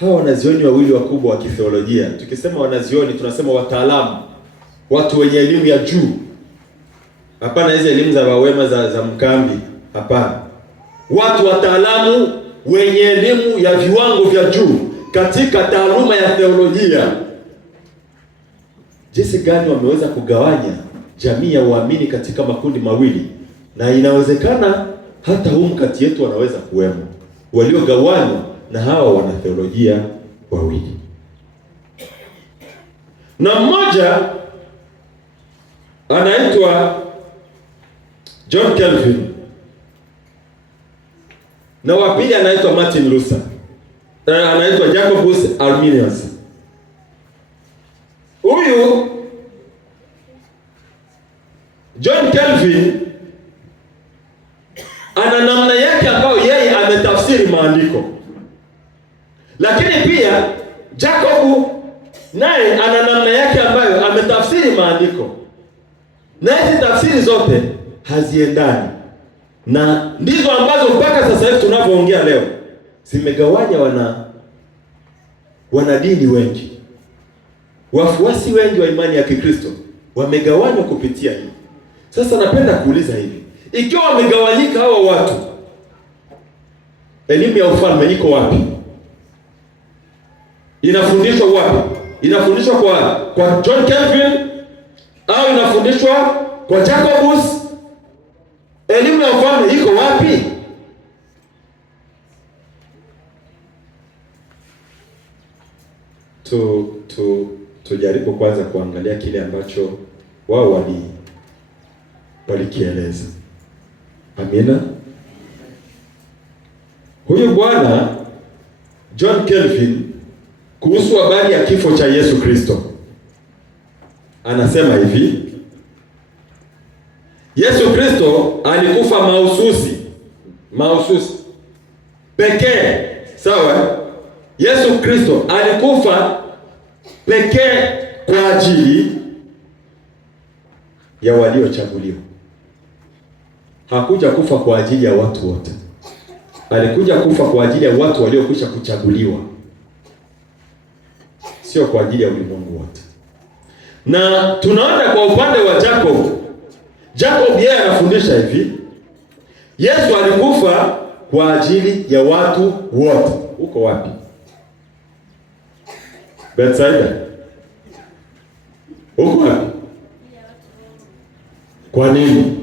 Hawa wanazioni wawili wakubwa wa kitheolojia, tukisema wanazioni tunasema wataalamu, watu wenye elimu ya juu. Hapana hizo elimu za wawema za mkambi, hapana. Watu wataalamu wenye elimu ya viwango vya juu katika taaluma ya theolojia. Jinsi gani wameweza kugawanya jamii ya uamini katika makundi mawili, na inawezekana hata humu kati yetu wanaweza kuwemo waliogawanywa na hawa wanatheolojia wawili. Na mmoja anaitwa John Calvin na wa pili anaitwa Martin Luther, anaitwa Jacobus Arminius. Huyu John Calvin ana namna yake ambayo yeye ametafsiri maandiko, lakini pia Jacob naye ana namna yake ambayo ametafsiri maandiko, na hizi tafsiri zote haziendani, na ndizo ambazo mpaka sasa hivi tunavyoongea leo zimegawanya wanadini wengi. Wafuasi wengi wa imani ya Kikristo wamegawanywa kupitia hii. Sasa napenda kuuliza hivi, ikiwa wamegawanyika hawa watu, elimu ya ufalme iko wapi? Inafundishwa wapi? Inafundishwa kwa John Calvin au inafundishwa kwa Jacobus? Elimu ya ufalme iko wapi? Tujaribu kwanza kuangalia kile ambacho wao walikieleza. Amina. Huyu bwana John Calvin kuhusu habari ya kifo cha Yesu Kristo anasema hivi: Yesu Kristo alikufa mahususi pekee. Sawa? Yesu Kristo alikufa pekee kwa ajili ya waliochaguliwa. Hakuja kufa kwa ajili ya watu wote. Alikuja kufa kwa ajili ya watu waliokwisha kuchaguliwa, sio kwa ajili ya ulimwengu wote. Na tunaona kwa upande wa Jacob yeye anafundisha hivi: Yesu alikufa kwa ajili ya watu wote. Uko wapi? Bethsaida. Uko wapi? Kwa nini?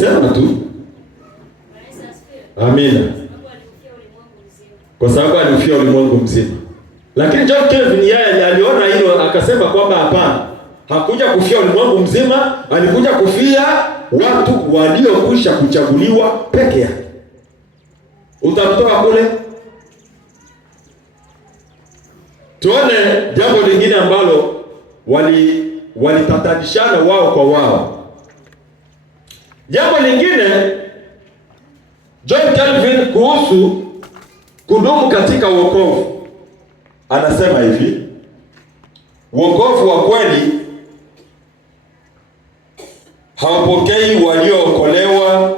Sema tu. Amina. Kwa sababu alifia ulimwengu mzima. Lakini John Calvin yeye aliona hilo, akasema kwamba hapana, hakuja kufia ulimwengu mzima, alikuja kufia watu waliokwisha kuchaguliwa peke yake. Utamtoa kule? Tuone jambo lingine ambalo walitatanishana wao kwa wao. Jambo lingine John Calvin kuhusu kudumu katika wokovu anasema hivi: wokovu wa kweli haupokei waliookolewa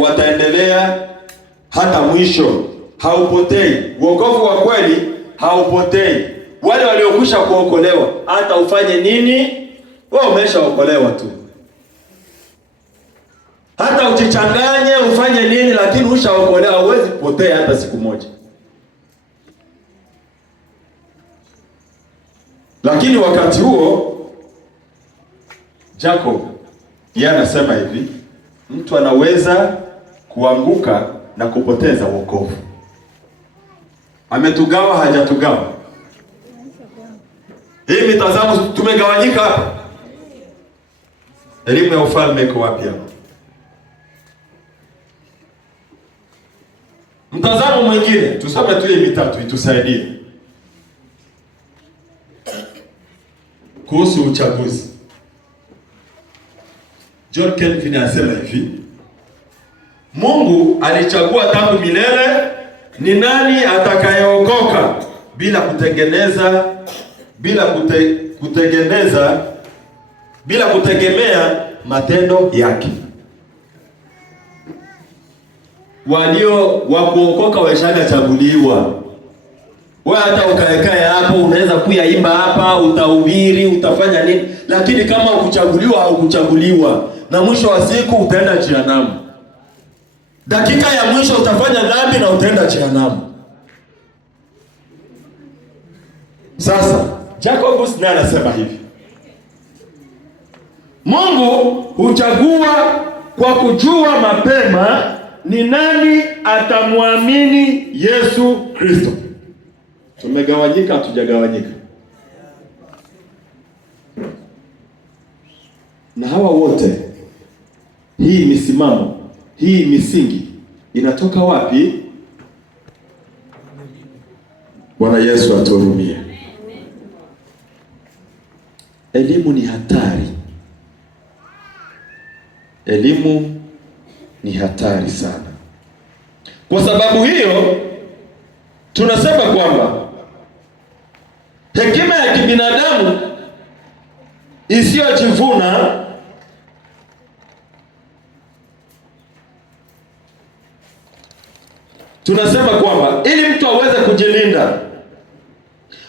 wataendelea hata mwisho. Haupotei. Wokovu wa kweli haupotei. Wale waliokwisha kuokolewa, hata ufanye nini, wewe umeshaokolewa tu. Hata ujichanganye ufanye nini, lakini ushaokolewa, huwezi kupotea hata siku moja. Lakini wakati huo Jacob yeye anasema hivi: mtu anaweza kuanguka na kupoteza wokovu. Ametugawa, hajatugawa? Hii mitazamo tumegawanyika hapa. Elimu ya ufalme iko wapi hapa? Mtazamo mwingine, tusome tu hii mitatu itusaidie kuhusu uchaguzi. John Calvin anasema hivi: Mungu alichagua tangu milele ni nani atakayeokoka bila kutengeneza bila kutegemea matendo yake. Walio wa kuokoka waishaga chaguliwa. Wewe hata ukaekae hapo, unaweza kuyaimba hapa, utahubiri, utafanya nini, lakini kama ukuchaguliwa au kuchaguliwa, na mwisho wa siku utaenda jehanamu. Dakika ya mwisho utafanya dhambi na utaenda jehanamu. Sasa Jacobus naye anasema hivi: Mungu huchagua kwa kujua mapema ni nani atamwamini Yesu Kristo. Tumegawanyika, hatujagawanyika? Na hawa wote, hii misimamo, hii misingi inatoka wapi? Bwana Yesu atuhurumie. Elimu ni hatari. Elimu ni hatari sana. Kwa sababu hiyo tunasema kwamba hekima ya kibinadamu isiyojivuna tunasema kwamba ili mtu aweze kujilinda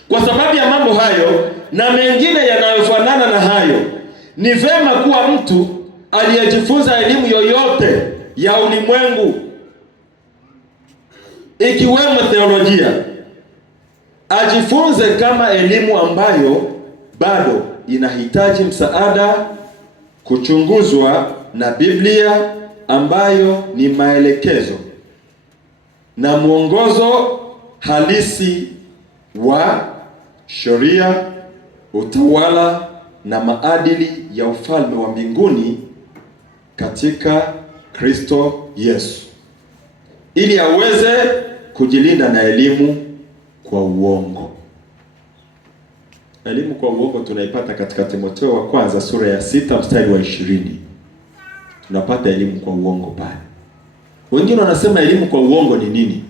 kwa sababu ya mambo hayo na mengine yanayofanana na hayo, ni vema kuwa mtu aliyejifunza elimu yoyote ya ulimwengu ikiwemo theolojia ajifunze kama elimu ambayo bado inahitaji msaada, kuchunguzwa na Biblia ambayo ni maelekezo na mwongozo halisi wa sheria, utawala na maadili ya ufalme wa mbinguni katika Kristo Yesu, ili aweze kujilinda na elimu kwa uongo. Elimu kwa uongo tunaipata katika Timotheo wa kwanza sura ya 6 mstari wa 20. Tunapata elimu kwa uongo pale. Wengine wanasema elimu kwa uongo ni nini?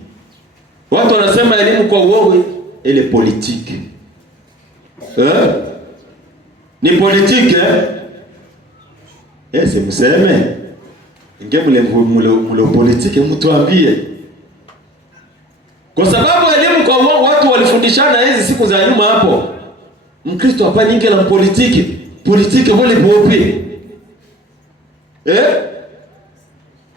Watu wanasema elimu kwa uongo ile politiki. Ni politiki mseme. Inge mule politiki mtuambie. Kwa sababu elimu kwa uongo watu walifundishana hizi siku za nyuma hapo. Mkristo hapa nyingi la politiki. Politiki wale bopi.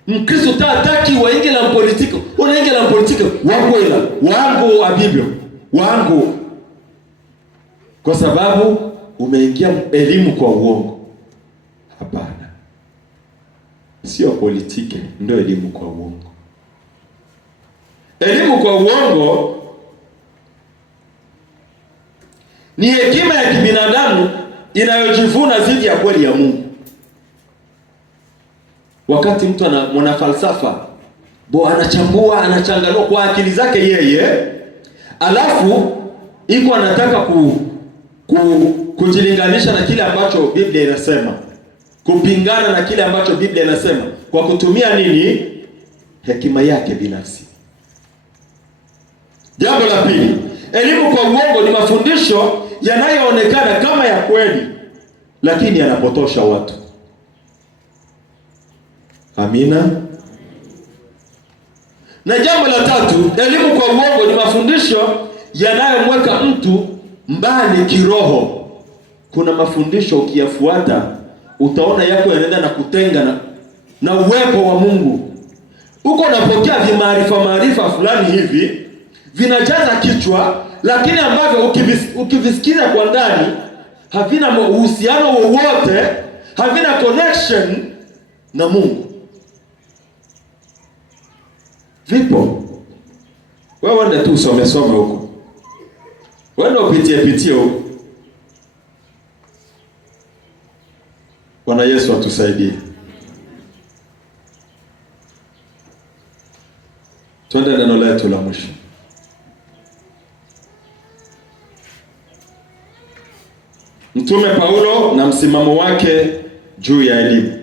Mkristo tataki wainge la politiki. Unainge la politiki wakwela. Wangu wa Biblia. Wangu. Kwa sababu umeingia elimu kwa uongo. Hapana. Sio politiki ndio elimu kwa uongo. Elimu kwa uongo ni hekima ya kibinadamu inayojivuna dhidi ya kweli ya Mungu. Wakati mtu mwana falsafa anachambua, anachanganua kwa akili zake yeye, alafu iko anataka kujilinganisha na kile ambacho Biblia inasema, kupingana na kile ambacho Biblia inasema kwa kutumia nini? Hekima yake binafsi. Jambo la pili, elimu kwa uongo ni mafundisho yanayoonekana kama ya kweli lakini yanapotosha watu. Amina. Na jambo la tatu, elimu kwa uongo ni mafundisho yanayomweka mtu mbali kiroho. Kuna mafundisho ukiyafuata utaona yako yanaenda na kutenga na uwepo wa Mungu. Uko unapokea maarifa fulani hivi vinajaza kichwa, lakini ambavyo ukivisikiza kwa ndani havina uhusiano wowote, havina connection na Mungu. Vipo. Wewe wende tu usome huko. Wende upitie huko. Bwana Yesu atusaidie. Twende neno letu la mwisho. Mtume Paulo na msimamo wake juu ya elimu.